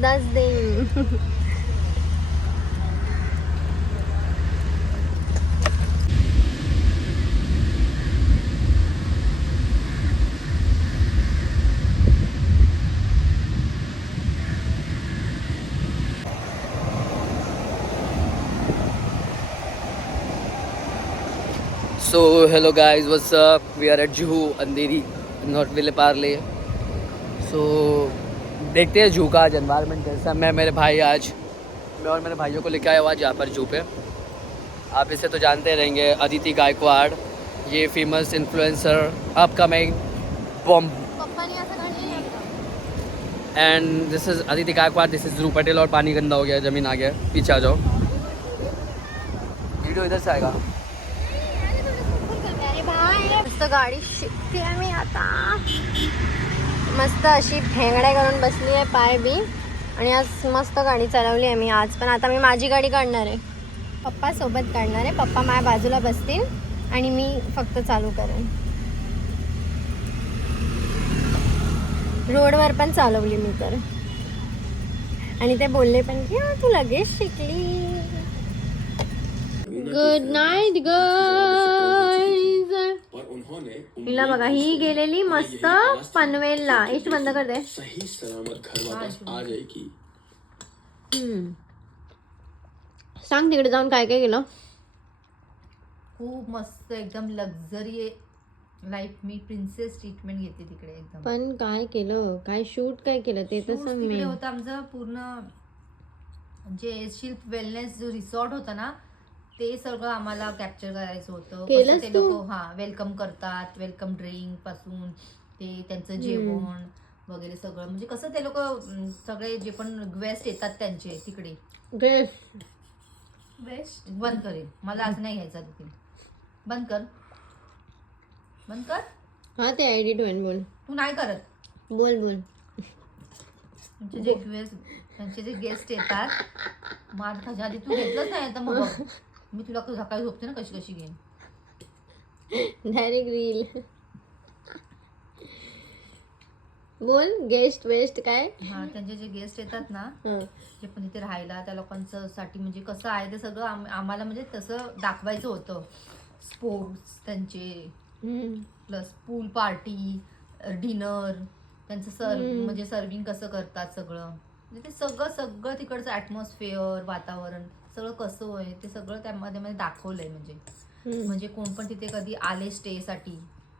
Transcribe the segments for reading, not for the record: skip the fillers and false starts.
10 दिन. So hello guys, what's up? We are at Juhu Andheri, north Vile Parle. So देखते हैं जू का आज एनवायरनमेंट कैसा. मैं और मेरे भाइयों को लेकर आया हुआ आज यहाँ पर जू पे. आप इसे तो जानते रहेंगे, अदिति गायकवाड़, ये famous influencer upcoming bomb. And this is Aditi Gaikwad, this is Dhruv Patel. और पानी गंदा हो गया, ज़मीन आ गया, पीछे आ जाओ. वीडियो इधर से आएगा. मस्त गाडी शिकते मी आता. मस्त अशी ठेंगड्या करून बसली आहे, पाय बी. आणि आज मस्त गाडी चालवली आहे मी आज. पण आता मी माझी गाडी काढणार आहे, पप्पा सोबत काढणार आहे. पप्पा माझ्या बाजूला बसतील आणि मी फक्त चालू करेन. रोडवर पण चालवली मी तर. आणि ते बोलले पण की तू लगेच शिकली. Good night guys. हिला बघा, ही गेलेली मस्त पनवेलला. इष्ट बंद कर दे. सही सलामत घर वापस आ जाएगी. सांग तिकडे जाऊन काय काय केलं. खूप मस्त एकदम लक्झरी लाईफ. मी प्रिन्सेस ट्रीटमेंट घेते तिकडे एकदम. पण काय केलं, काय शूट काय केलं ते तर सांग. तिकडे होतं आमचं पूर्ण जे शिल्प वेलनेस जो रिसॉर्ट होता ना, ते सगळं आम्हाला कॅप्चर करायचं होतं. केलंस ते तू? लोक वेलकम करतात, वेलकम ड्रिंक पासून ते त्यांचं जेवण वगैरे सगळं. म्हणजे कसं ते लोक सगळे जे पण गेस्ट येतात त्यांचे तिकडे. वेस्ट बंद करेल, मला असं नाही घ्यायचं देखील. बंद कर, बंद कर. हा ते एडिट होईल. बोल तू नाही करत. बोल. त्यांचे जे गेस्ट येतात, मग त्याच्या आधी तू घेतलंच नाही तर मग बघ. मी तुला सकाळी झोपते ना कशी कशी घेईन. Direct reel. बोल. गेस्ट वेस्ट काय. हा, त्यांचे जे गेस्ट येतात ना, हं. जे पण इथे राहायला, त्या लोकांचं साठी म्हणजे कसं आहे ते सगळं आम्हाला म्हणजे तसं दाखवायचं होतं. स्पोर्ट्स त्यांचे, प्लस पूल पार्टी, डिनर त्यांचं म्हणजे सर्विंग कसं करतात सगळं. म्हणजे ते सगळं तिकडचं ॲटमॉस्फिअर, वातावरण सगळं कसं आहे ते सगळं त्यामध्ये दाखवलंय. म्हणजे कोण पण तिथे कधी आले स्टेसाठी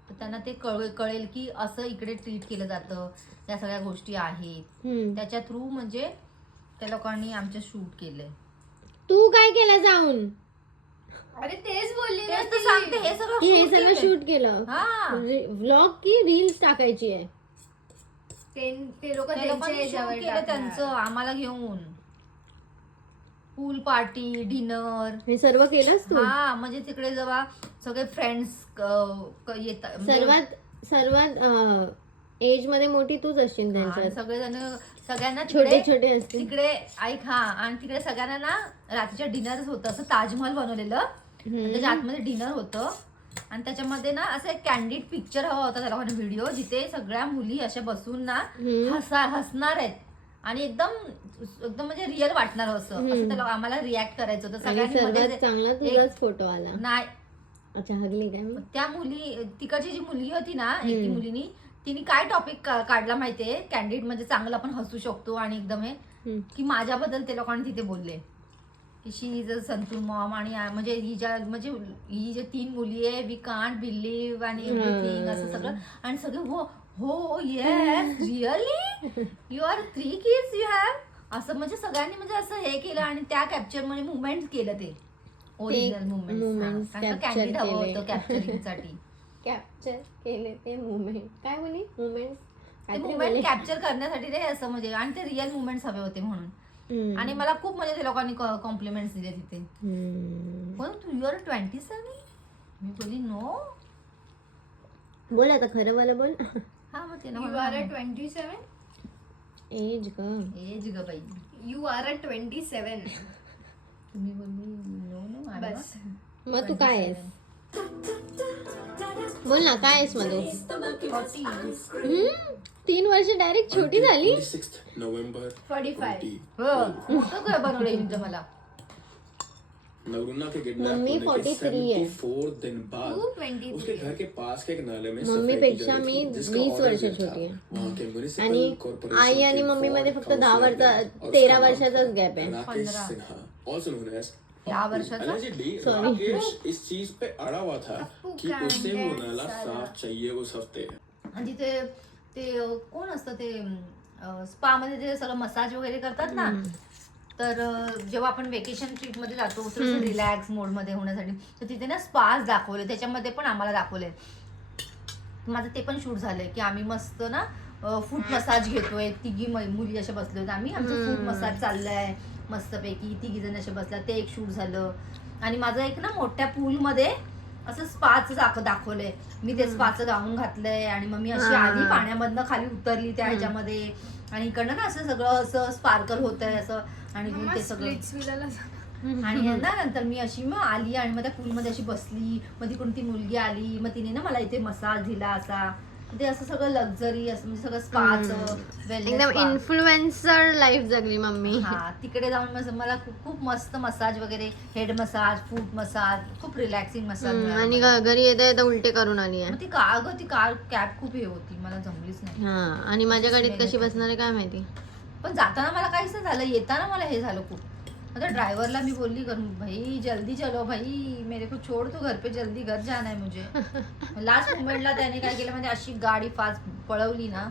तर त्यांना ते कळेल की असं इकडे ट्रीट केलं जातं, या सगळ्या गोष्टी आहेत. त्याच्या थ्रू म्हणजे त्या लोकांनी आमच्या शूट केलंय. तू काय केलं जाऊन. अरे तेच बोलली ना, तेच सांगते. हे सगळं शूट केलं. हा, व्लॉग की रील्स टाकायची आहे. ते लोक केलं त्यांचं आम्हाला घेऊन. पूल पार्टी, डिनर हे सर्व केलंस तू. हा, म्हणजे तिकडे जेव्हा सगळे फ्रेंड्स येतात, सर्वात एज मध्ये मोठी तूच असशील त्यांच्यात. सगळेजण सगळ्यांना छोटे असतील तिकडे. ऐक, हा, आणि तिकडे सगळ्यांना ना रात्रीच्या डिनर होतं. असं ताजमहल बनवलेलं आणि त्याच्या आतमध्ये डिनर होतं. आणि त्याच्यामध्ये ना असं एक कॅन्डिड पिक्चर हवा होता त्या लोकांना, व्हिडिओ, जिथे सगळ्या मुली अशा बसून ना हसणार आहेत आणि एकदम म्हणजे रिअल वाटणार असं त्याला आम्हाला रिॲक्ट करायचं होतं. सगळ्यांनी चांगला तुझाच फोटो आला. नाही, अच्छा, हगली काय. त्या मुली, तिकडची जी मुलगी होती ना, एक मुलीनी, तिने काय टॉपिक काढला माहितीये, कॅन्डिड म्हणजे चांगलं आपण हसू शकतो आणि एकदम हे की माझ्याबद्दल ते लोकांनी तिथे बोलले की she is a Santoor mom. आणि म्हणजे ही जे 3 मुली आहे, वी कांट बिलीव्ह आणि एव्हरीथिंग असं सगळं. आणि सगळे हो yes really you are 3 kids you have, असं म्हणजे सगळ्यांनी म्हणजे असं हे केलं. आणि त्या कॅप्चर मध्ये मुवमेंट केलं, ते ओरिजिनल मुवमेंट कॅन्डिड हवं होतं कॅप्चरिंग साठी. कॅप्चर केले ते मुवमेंट. काय बोली, मुवमेंट कॅप्चर करण्यासाठी ते असं म्हणजे. आणि ते रिअल मुवमेंट्स हवे होते म्हणून. आणि मला खूप म्हणजे ते लोकांनी कॉम्प्लिमेंट्स दिले तिथे. पण तू यू आर 27. मी बोलली नो. बोल आता खरं मला बोल. हा, मग ते यू आर अ 27. एज ग बाई. You are a 27. तुम्ही बोलली नो बस. मग तू काय आहेस. बोल ना, काय आहेस मग तू. 3 वर्ष डायरेक्ट छोटी झाली. 26th November 45. 20. मोठं घर बनवलं हिंचं मला. नगरुन्ना के किडनैप मम्मी होने के 43 है. 74 दिन बाद तू 23 उसके घर के पास के एक नाले में मम्मी सफाई की पेक्षा जरूरत मी थी, जिसका 20 order वर्ष दिया था. छोटी आहे. वहाँ के आणि म्युनिसिपल कॉर्पोरेशन आई आणि के मम्मी मध्ये वार्ड फक्त 10 काउंसिलर वर्ष ने, और 13 उसका वर्षाचाच नाम गॅप आहे. Rakesh Sinha, also known as 10 वर्षाचा? Allegedly, Sorry. राकेश इस चीज पे अड़ा हुआ था अप्पू कि उसे वो candid नाला साला. साफ चाहिए उस हफ्ते. आणि तिथे ते कोण असतं ते स्पा मध्ये जे सगळं मसाज वगैरे करतात ना, तर जेव्हा आपण वेकेशन ट्रिप मध्ये जातो थोडंसं रिलॅक्स मोड मध्ये होण्यासाठी, तर तिथे ना स्पास दाखवले, त्याच्यामध्ये पण आम्हाला दाखवले. माझं ते पण शूट झालंय की आम्ही मस्त ना फूट मसाज घेतोय, तिघी मुली अशा बसलो होतो आम्ही, आमचं फूट मसाज चाललाय मस्तपैकी, तिघी जण असे बसल्या, ते एक शूट झालं. आणि माझं एक ना मोठ्या पूल मध्ये असं स्पाच दाखवलंय, मी ते स्पाचं गाऊन घातलंय आणि मग मी अशी आली पाण्यामधनं खाली उतरली त्या ह्याच्यामध्ये, आणि इकडनं ना असं सगळं असं स्पार्कल होतंय असं, आणि मम्मा ते सगळं splits विलाला जाणार. आणि ना नंतर मी अशी मग आली आणि मग त्या पूलमध्ये अशी बसली, मग तिकडून ती मुलगी आली, मग तिने ना मला इथे मसाज दिला असा, ते असं सगळं लक्झरी असं म्हणजे सगळं स्पाच एकदम इन्फ्लुएन्सर लाईफ जगली मम्मी. हा तिकडे जाऊन मला खूप मस्त मसाज वगैरे, हेड मसाज, फूट मसाज, खूप रिलॅक्सिंग मसाज. आणि घरी येता येता उलटे करून आली आहे. ती कार कॅब खूप हे होती, मला जमलीच नाही. हा, आणि माझ्या गाडीत कशी बसणार आहे काय माहिती. पण जाताना मला काहीच नाही झालं, येताना मला हे झालं खूप. आता ड्रायव्हरला मी बोलली भाई जल्दी चलो भाई, मेरे को छोड़ तो घर पे, जल्दी घर जाना है मुझे. लास्ट मोमेंटला त्याने काय केलं म्हणजे अशी गाडी फास्ट पळवली ना,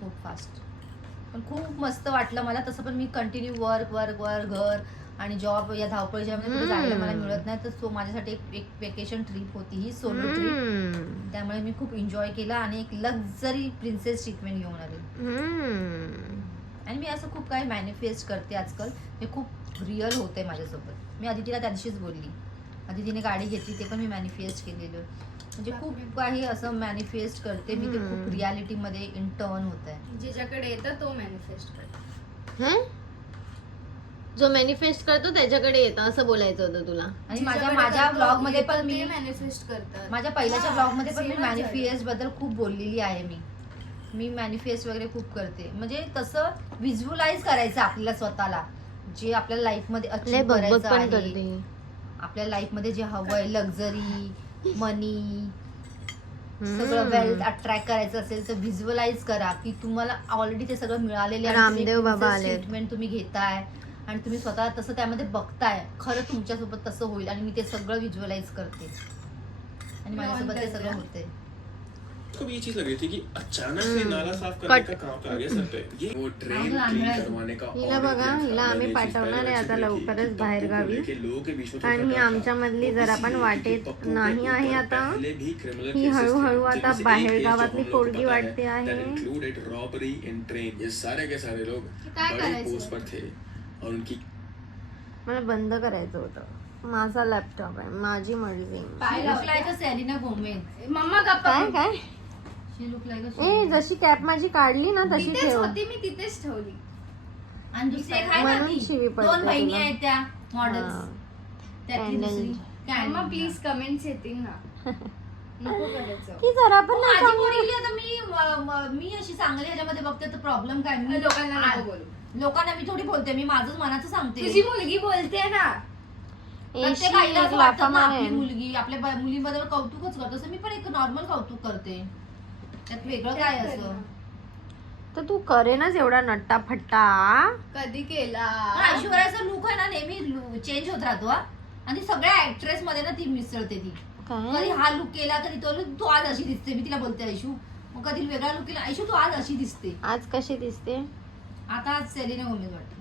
खूप फास्ट. पण खूप मस्त वाटलं मला. तसं पण मी कंटिन्यू वर्क घर आणि जॉब या धावपळीच्या मध्ये कुठे जायला मला मिळत नाही, तर तो माझ्यासाठी एक वेकेशन ट्रिप होती, ही सोलो ट्रिप. त्यामुळे मी खूप एन्जॉय केला आणि एक लक्झरी प्रिन्सेस ट्रीटमेंट घेऊन आले. आणि मी असं खूप काही मॅनिफेस्ट करते आजकाल, हे खूप रिअल होतंय माझ्यासोबत. मी आदितीला त्या दिवशीच बोलली, आदितीने गाडी घेतली ते पण मी मॅनिफेस्ट केलेलं, म्हणजे खूप काही असं मॅनिफेस्ट करते मी, ते खूप रियालिटी मध्ये इन टर्न होत आहे. ज्याच्याकडे येतं तो मॅनिफेस्ट करतो. जो मॅनिफेस्ट करतो त्याच्याकडे येतं असं बोलायचं होतं तुला. आणि माझ्या ब्लॉग मध्ये पण मी मॅनिफेस्ट करतात. माझ्या पहिल्याच्या ब्लॉग मध्ये पण मी Same च आहे. मॅनिफेस्ट बद्दल खूप बोललेली आहे. मी मॅनिफेस्ट वगैरे खूप करते, म्हणजे तसं व्हिज्युअलाइज करायचं आपल्याला स्वतःला, जे आपल्याला लाईफ मध्ये अचीव करायचं पण आहे, करते. आपल्या लाईफ मध्ये जे हवंय, लक्झरी, मनी, सगळं वेल्थ अट्रॅक्ट करायचं असेल तर व्हिज्युअलाइज करा की तुम्हाला ऑलरेडी ते सगळं मिळालेले आहे. रामदेव बाबा आले. ट्रीटमेंट तुम्ही घेताय आणि तुम्ही स्वतः तसं त्यामध्ये बघताय, खरं तुमच्यासोबत तसं होईल. आणि मी ते सगळं व्हिज्युअलाइज करते आणि माझ्यासोबत ते सगळं होते. को भी ये चीज लग रही थी कि अचानक से नाला साफ करने का काम आ गया सर पे. ये वो ड्रेन क्लीन करवाने का हिला order बघा, दिया था. हिला आम्ही मैंने ये चीज पाठवणार आहे पहले आता अच्छी लवकरच देखी. बाहेर पप्पू को गावी. लेके लोगों के बीच में आणि थोड़ा आमच्यामधली था. जरा वो पण किसी वाटेत पप्पू के नाही आहे ऊपर आता. पहले भी criminal ही cases हळूहळू थे, आता जिनमें से बाहेर एक case गावातली जो हम लोग को पोरगी पता है, वाटते that आहे. included robbery and train. ये सारे के सारे लोग काय बड़ी करायचं पोस्ट पर थे और उनकी मला बंद करायचं होतं. माझा लॅपटॉप आहे, माझी मर्जी. She look like a Selena Gomez. मम्मा गप्पा. काय She look like a a, Selena. जशी कॅप माझी काढली ना तशी तिथेच ठेव. होती, मी तिथेच ठेवली. आणि दुसरी एक आहे ना म्हणून ती, शिवी पडते 2 बहिणी तुला. आहेत त्या मॉडेल्स, हा. त्यातली Candle. दुसरी मम्मा प्लीज कमेंट्स येतील ना. नको करायचं. की जरा पण नाही माझी चांगलं. पोरगी आता मी अशी चांगली ह्याच्यामध्ये बघते तर प्रॉब्लेम काय. मी लोकांना नको बोलू. लोकांना मी थोडी बोलते, मी माझंच मनाचं सांगते. तुझी मुलगी बोलते ना. प्रत्येक आईला असं एक वाटतं लाफा ना, आपली मारेन. मुलगी आपल्या मुलीबद्दल कौतुकच करतो, तसं मी पण एक नॉर्मल कौतुक करते, त्यात वेगळं काय असं. तर तू करेनच एवढा नट्टा फट्टा. कधी केला. पण ऐश्वर्याचा लुक आहे ना नेहमी चेंज होत राहतो हा. आणि सगळ्या ऍक्ट्रेस मध्ये ना ती मिसळते. ती काय कधी हा लुक केला, कधी तो look, तू आज अशी दिसते. मी तिला बोलते ऐशू, मग कधी वेगळा लुक केला, ऐशू तू आज अशी दिसते. आज कशी दिसते. आता आज सेलिना गोमेज वाटते.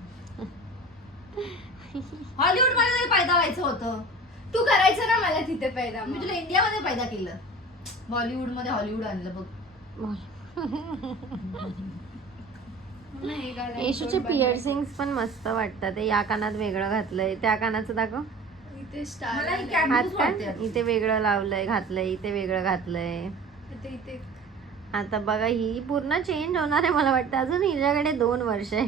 हॉलिवूड मध्ये तरी पैदा व्हायचं होतं. तू करायचं ना मला तिथे पैदा. मी तुला इंडियामध्ये पैदा केलं, बॉलिवूड मध्ये हॉलिवूड आणलं बघ. येशूचे पिअर्सिंग्स पण मस्त वाटतात. या कानात वेगळं घातलंय, त्या कानाचं दाखव. इथे स्टार. मला ही हात कॅबूस वाटते काय आज. इथे वेगळं लावलंय, घातलंय, इथे वेगळं घातलंय. इथे आता बघा ही पूर्ण चेंज होणार आहे मला वाटतं. अजून हिच्याकडे 2 वर्ष आहे.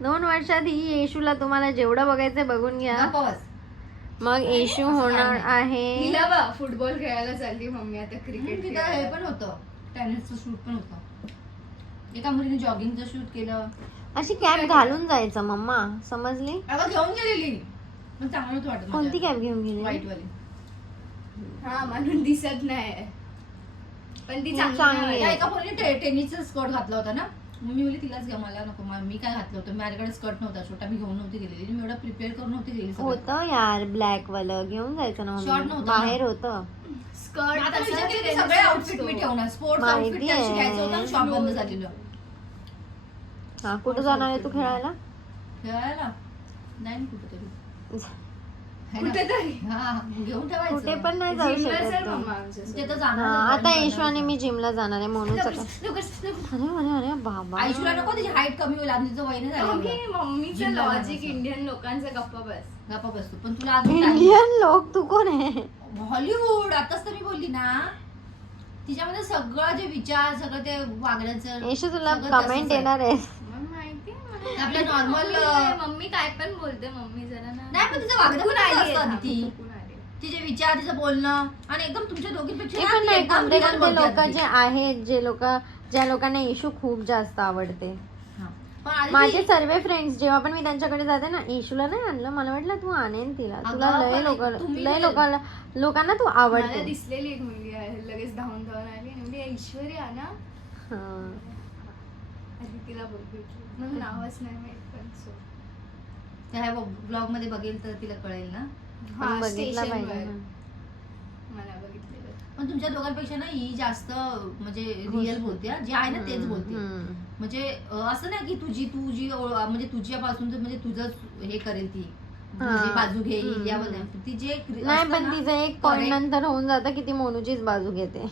2 वर्षात ही येशूला तुम्हाला जेवढं बघायचंय बघून घ्या. गप्प बस. मग येशू होणार आहे. हिला बा फुटबॉल खेळायला चालली मम्मी आता तिथं क्रिकेट हे पण होतं, टेनिसचं शूट पण होतं. एका मुलीने जॉगिंगचं शूट केलं. अशी कॅप घालून जायचं मम्मा, समजली? अगं घेऊन गेलेली पण चांगलं नव्हतं वाटत. कोणती कॅप घेऊन गेली? व्हाईट वाली. हा म्हणून दिसत नाही पण ती चांगली चांगली आहे. त्या एका मुलीने टेनिसचा स्कर्ट घातला होता ना, मी बोलली तिलाच घ्या, मला नको. मी काय घातलं होतं, माझ्याकडे स्कर्ट नव्हता छोटा, मी घेऊन नव्हती गेलेली, मी एवढं प्रिपेअर करून नव्हती गेलेली. होतं यार ब्लॅक वालं, घेऊन जायचं ना Short मम्मी. नव्हतं बाहेर होतं. स्कर्ट आता विचार केला की सगळे आउटफिट मी ठेवणार, स्पोर्ट्स आउटफिट माहिती त्याशी आहे. घ्यायचं होतं, शॉप बंद झालेलं. हा, कुठं जाणार आहे तू खेळायला? खेळायला नाही कुठेतरी कुठेतरी हा घेऊन कुठे ठेवायचं. पण नाही जाऊ जिमला शकत चल तू. मम्मा आमच्यासोबत. ते तर हा, जाणार. आता यशू आणि मी जिमला जाणार आहे म्हणून सकाळ. अरे अरे अरे बाबा, आयुष्याला नको त्याची हाईट कमी होईल, आणि तिचं वय नाही झालं. ओके, मम्मीचं जिमला लॉजिक जाण्याचं. इंडियन लोकांचा गप्पा बस. गप्पा बसतो पण तुला अजून time- इंडियन लोक, तू कोण आहे? हॉलिवूड आताच तर मी बोलली ना, तिच्यामध्ये सगळं जे विचार, सगळं ते वागण्याचं यशू तुला सगळं तसंच कमेंट आहे. येणार आहे. मग माहिती आहे मला. आपल्या normal, मम्मी काय पण बोलते, मम्मी जरा ना नाही पण तिचं वागणं थकून पण आली असतं आहे, ती. थकून आली आहे. तिचे विचार, तिचं बोलणं आणि एकदम तुमच्या दोघींपेक्षा हे ना पण ती नाही, एकदम कोणते real कोणते बोलते लोक अगदी. जे आहेत, ज्या लोकांना इशू खूप जास्त आवडते. हा. पण आधी माझे ती- सर्व फ्रेंड्स जेव्हा पण मी त्यांच्याकडे जाते ना, इशूला नाही आणलं, मला वाटलं तू आणेन तिला. अगं, तुला पण तुम्ही- लोकांना तू मला आवडते. दिसलेली एक मुलगी आहे, लगेच धावून धावून आली आणि म्हणली, ऐश्वर्या ना. हा. आधी तिला बघितली, मला नावच नाही माहित पण so. त्या ब्लॉग मध्ये बघेल तर तिला कळेल ना. हा, पण बघितला station पाहिजे वर. ना. मला बघितलेलं. पण तुमच्या दोघांपेक्षा ना ही जास्त म्हणजे रिअल बोलते हा. जे आहे ना तेच बोलते. हम्म. म्हणजे असं नाही की तुझी म्हणजे तुझ्यापासून म्हणजे तुझं हे करेल ती, तुझी बाजू घेईल यावर नाही. ती जे नाही, असतं पण ना, तिचं एक पॉइंट correct. नंतर होऊन जातं की ती मोनूचीच बाजू घेते.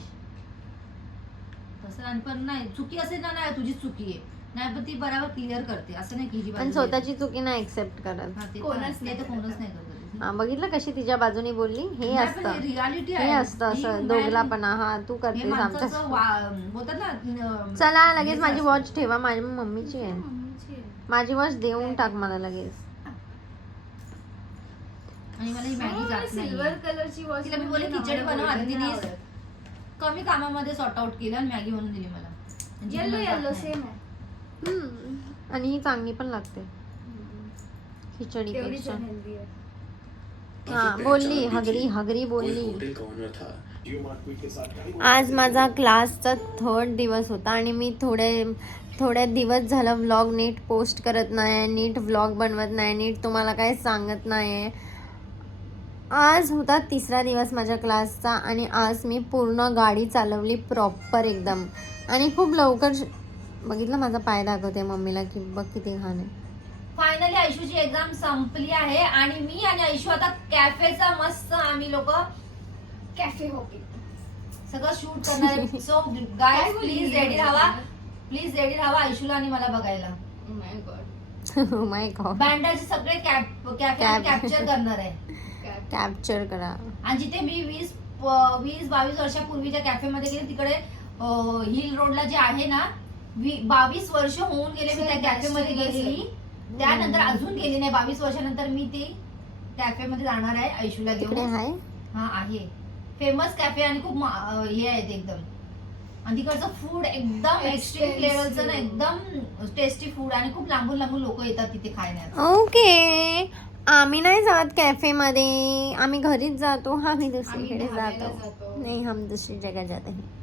तसं आणि पण नाही, चुकी असेल ना, नाही तुझी चुकी आहे नाही, पण ती बरोबर क्लिअर करते. असं नाही की हिची पण बाजू स्वतःची चुकी नाही एक्सेप्ट करत. घेते. हा, ते कोणच तर नाही कोणच करत. नाही करत. हा, बघितलं कशी तिच्या बाजूने बोलली. हे असतं, रियालिटी हे असतं असं दोघला पण. हा, तू करतेस आमच्या. बोलतात ना. चला लगेच हेच माझी असतं. वॉच ठेवा, माझी मम्मीची आहे. मम्मीची आहे. माझी वॉच देऊन टाक मला लगेच. आणि मला ही मॅगी जात सिल्वर नाही. कलरची वॉच. तिला मी बोलले खिचडी बनव, आणि तिने कमी कामामध्ये सॉर्ट आउट केलं आणि मॅगी बनवून दिली मला. म्हणजे येलो मला जात येलो नाही. सेम आहे. आणि ही चांगली पण लागते खिचडी तेवढीच पेक्षा. हेल्दी आहे. हा, बोलली हगरी हगरी कोई बोलली. होटल का ओनर था. आज माझा क्लासचा 3rd दिवस होता आणि मी थोड्या दिवस झालं व्लॉग नीट पोस्ट करत नाही, नीट व्लॉग बनवत नाही, नीट तुम्हाला काय सांगत नाही. आज होता 3रा दिवस माझ्या क्लासचा आणि आज मी पूर्ण गाडी चालवली प्रॉपर एकदम. आणि खूप लवकर बघितलं, माझा पाय दाखवते मम्मीला की बघ किती घाण आहे. फायनली आयशूची एक्झाम संपली आहे आणि मी आणि आयशू आता कॅफेचा मस्त आम्ही लोक कॅफे हॉपिंग. सगळं शूट करणार आहे. सो गाईज प्लीज रेडी राहा, प्लीज रेडी राहा आयशूला आणि मला बघायला. माय गॉड. माय गॉड, बँडाचे सगळे कॅफे कॅप्चर करणार आहे. कॅप्चर करा. आणि जिथे मी 20-22 वर्षापूर्वीच्या कॅफेमध्ये गेले, तिकडे हिल रोडला जे आहे ना, 22 वर्ष होऊन गेले मी त्या कॅफेमध्ये गेलेली. त्यानंतर अजून गेली नाही. 22 वर्षानंतर मी ती कॅफेमध्ये जाणार आहे आयशूला तिकडे घेऊन. आहे. हा आहे फेमस कॅफे आणि खूप हे आहेत एकदम. आणि तिकडचं फूड एकदम एक्स्ट्रीम लेवलचं ना, एकदम टेस्टी फूड आणि खूप लांबून लांबून लोक येतात तिथे खाण्यात. ओके, आम्ही नाही जात कॅफे मध्ये, आम्ही घरीच जातो. आम्ही दुसरीकडे आम्ही धाब्याला जातो. जातो. नाही, हम दुसरी जगह जाते हैं.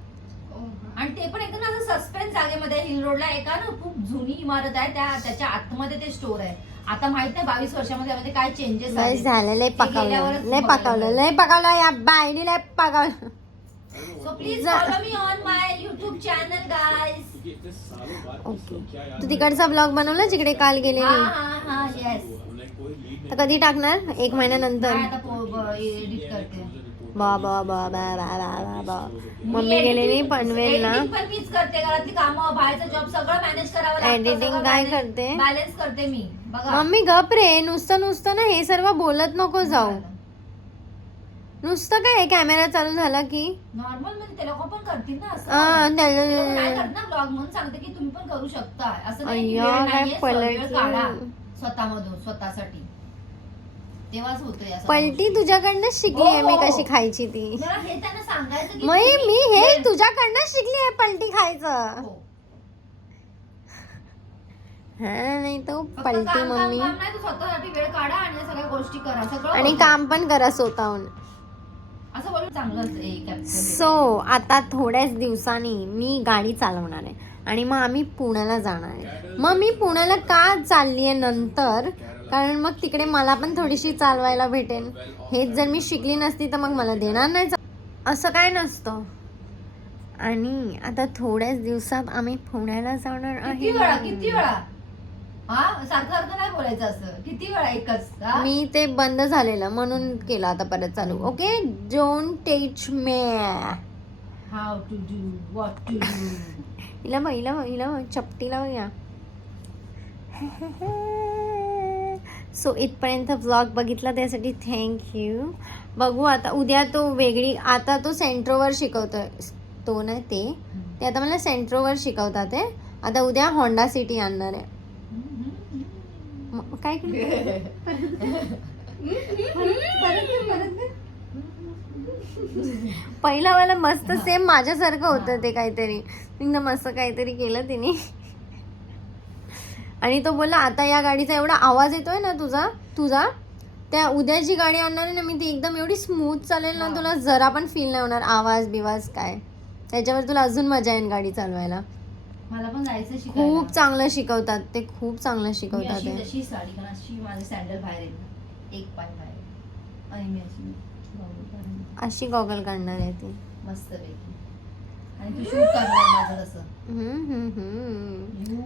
आणि ते पण एकदम असं सस्पेन्स जागेमध्ये. हिल रोडला एका ना खूप जुनी इमारत आहे, त्याच्या आतमध्ये ते स्टोर आहे. आता माहित नाही 22 वर्षामध्ये त्यामध्ये काय चेंजेस बस झालं, लय पकावलं, गेल्यावरच लय बघायला पकावलं, मिळेल. लय पकावलं या बाईने, लय पकावलं. सो प्लीज जा. Follow me on my YouTube channel guys. क्योंकि इतने सालों बाद ओके, उसको क्या याद तू तिकडचा ब्लॉग बनवला जिकडे काल हा गेलेली? हा येस. हमने कोई लीड तर कधी टाकणार? 1 महिन्यानंतर. आता एडिट करते. बाबा बाबा बाबा बाबा. मम्मी गेलेली पनवेलला. Editing पण मीच करते, घरातली कामं, बाहेरचं जॉब सगळं मॅनेज करावं लागतं. Editing काय करते? बॅलन्स करते मी. बघा मम्मी गप रे, नुसतं नुसतं ना हे सर्व बोलत नको जाऊ. नुसतं काय कॅमेरा चालू झाला की नॉर्मल म्हणजे ते लोक पण करतील ना असं. हा, ते त्याला- लोकं नाही करत ना ब्लॉग, म्हणून सांगते की तुम्ही पण करू शकता. असं नाही की अय्या, वेळ काय नाहीये, वेळ पलटी. काढा स्वतःमधून स्वतःसाठी. तेव्हाच होतं या सगळ्या पलटी गोष्टी. तुझ्याकडनं शिकलीये मी हो, हो. कशी खायची ती. मला हे त्यांना सांगायचं की मी तुम्ही- हे तुझ्याकडनं शिकली आहे पलटी खायचं. हो. हा नाही तो फक्त पलटी काम मम्मी नाही, तू स्वतःसाठी वेळ काढा आणि या सगळ्या गोष्टी करा, सगळं आणि होतं. काम पण करा स्वतःहून. असं बोलून चांगलंच आहे कॅप्टन. सो आता थोड्याच दिवसांनी मी गाडी चालवणार आहे आणि मग आम्ही पुण्याला जाणार आहे. मग मी पुण्याला का चालली आहे नंतर, कारण मग तिकडे मला पण थोडीशी चालवायला भेटेल. हेच जर मी शिकली नसती तर मग मला देणार नाही असं काय नसतं. आणि आता थोड्याच दिवसात आम्ही पुण्याला जाणार किती वेळा आहे. हा सारखं सारखं नाही बोलायचं असं, किती वेळा एकच हा? मी ते बंद झालेलं म्हणून केलं आता परत चालू. Okay, don't teach me. How to do what to do. हिला चपटीला बघा. सो इथपर्यंत व्लॉग बघितला त्यासाठी थँक्यू. बघू आता उद्या तो वेगळी, आता तो सेंट्रोवर शिकवतोय तो नाही ते आता मला सेंट्रोवर शिकवतात आहे. आता उद्या होंडा सिटी आणणार आहे. काय पहिला वाला मस्त सेम माझ्यासारखं होतं ते काहीतरी एकदम मस्त काहीतरी केलं तिने. आणि तो बोलला आता या गाडीचा एवढा आवाज येतोय ना तुझा त्या उद्या जी गाडी आणणार आहे ना मी ती एकदम एवढी स्मूथ चालेल ना, तुला जरा पण फील नाही होणार आवाज बिवाज काय. त्याच्यावर तुला अजून मजा येईल गाडी चालवायला. मला पण जायचं शिकायला. खूप चांगलं शिकवतात ते, खूप चांगलं शिकवतात मी ते. अशी साडी कारण अशी माझे सँडल बाहेर येईल, एक पाय बाहेर आणि मी अशी गॉगल काढून अशी गॉगल काढणार आहे ती. मस्त पैकी. आणि तू शूट करणार माझं तसं. You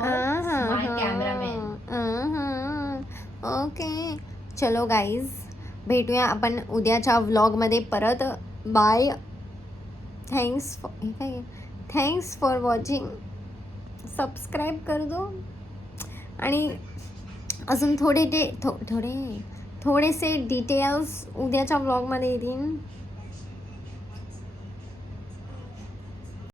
are my cameraman. Okay चलो गाईज, भेटूया आपण उद्याच्या व्लॉगमध्ये परत. Bye. Thanks for watching. Subscribe कर दो. आणि अजून थोडेसे डिटेल्स उद्याच्या व्लॉगमध्ये येतील.